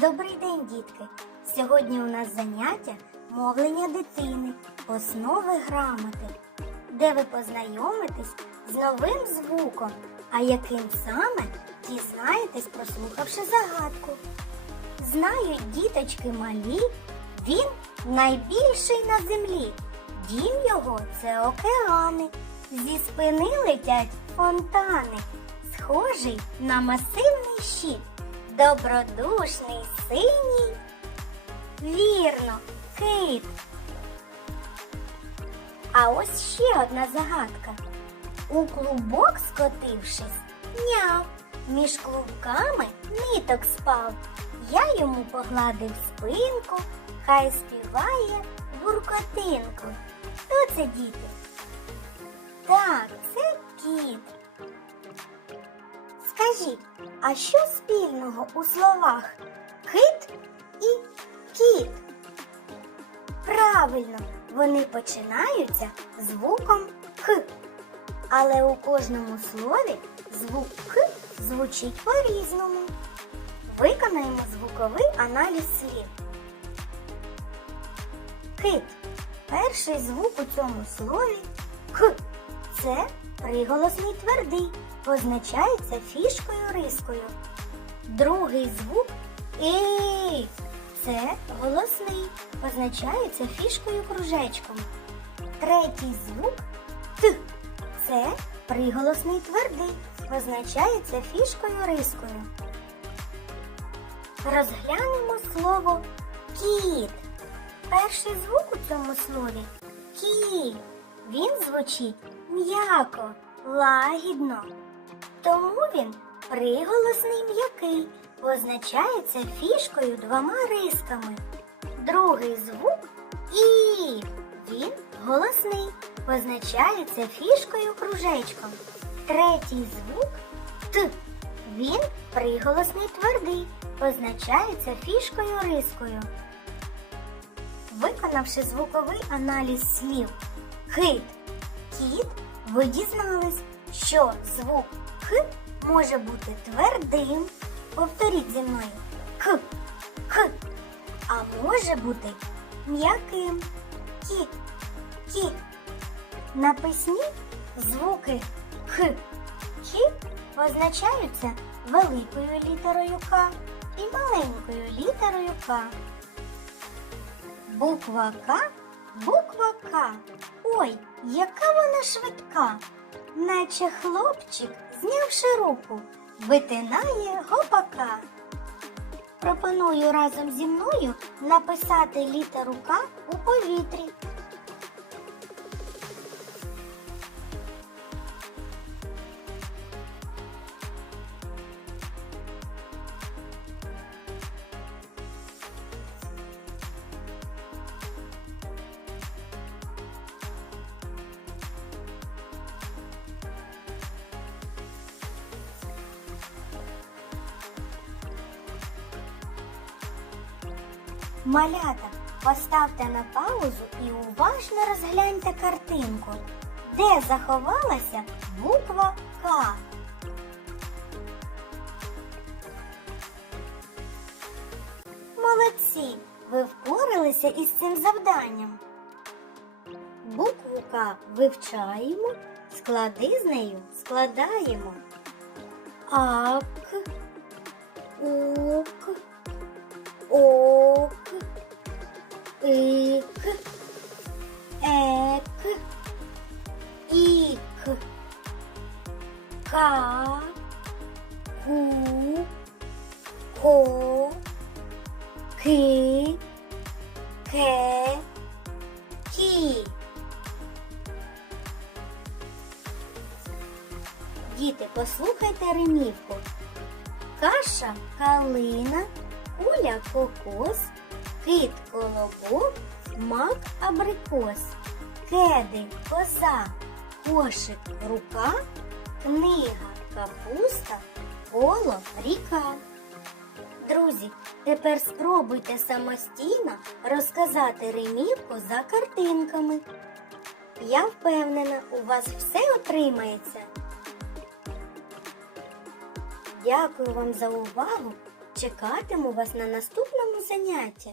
Добрий день, дітки! Сьогодні у нас заняття мовлення дитини, основи грамоти, де ви познайомитесь з новим звуком, а яким саме дізнаєтесь, прослухавши загадку. Знають діточки малі, він найбільший на землі. Дім його це океани. Зі спини летять фонтани, схожий на масивний щит, добродушний синій. Вірно, кит. А ось ще одна загадка. У клубок скотившись, няв, між клубками ниток спав. Я йому погладив спинку, хай співає буркотинку. Хто це діти? Так, це кіт. Скажіть, а що спільного у словах кит і кіт? Правильно, вони починаються звуком Х. Але у кожному слові звук Х звучить по-різному. Виконаємо звуковий аналіз слів. Кит. Перший звук у цьому слові Х. Це приголосний твердий, позначається фішкою рискою. Другий звук І. Це голосний, позначається фішкою кружечком. Третій звук Т. Це приголосний твердий, позначається фішкою рискою. Розглянемо слово кіт. Перший звук у цьому слові кі. Він звучить м'яко, лагідно. Тому він приголосний м'який, позначається фішкою двома рисками. Другий звук і. Він голосний, позначається фішкою кружечком. Третій звук т. Він приголосний твердий, позначається фішкою рискою. Виконавши звуковий аналіз слів хит, кіт, ви дізнались, що звук Х може бути твердим. Повторіть зі мною Х, Х, а може бути м'яким. Кіт, кіт. На письмі звуки Х, Ч позначаються великою літерою К і маленькою літерою К. Буква К, буква К. Ой, яка вона швидка, наче хлопчик, знявши руку, витинає гопака. Пропоную разом зі мною написати літеру К у повітрі. Малята, поставте на паузу і уважно розгляньте картинку, де заховалася буква К. Молодці! Ви впоралися із цим завданням. Букву К вивчаємо, склади з нею складаємо. Ак, ук, ок, ик, ек, ік, ка, ку, ко, ки, ке, кі. Діти, послухайте римівку. Каша калина, куля кокос, кит колобок, мак абрикос, кеди коза, кошик рука, книга капуста, коло ріка. Друзі, тепер спробуйте самостійно розказати римівку за картинками. Я впевнена, у вас все отримається. Дякую вам за увагу Чекатиму вас на наступному занятті.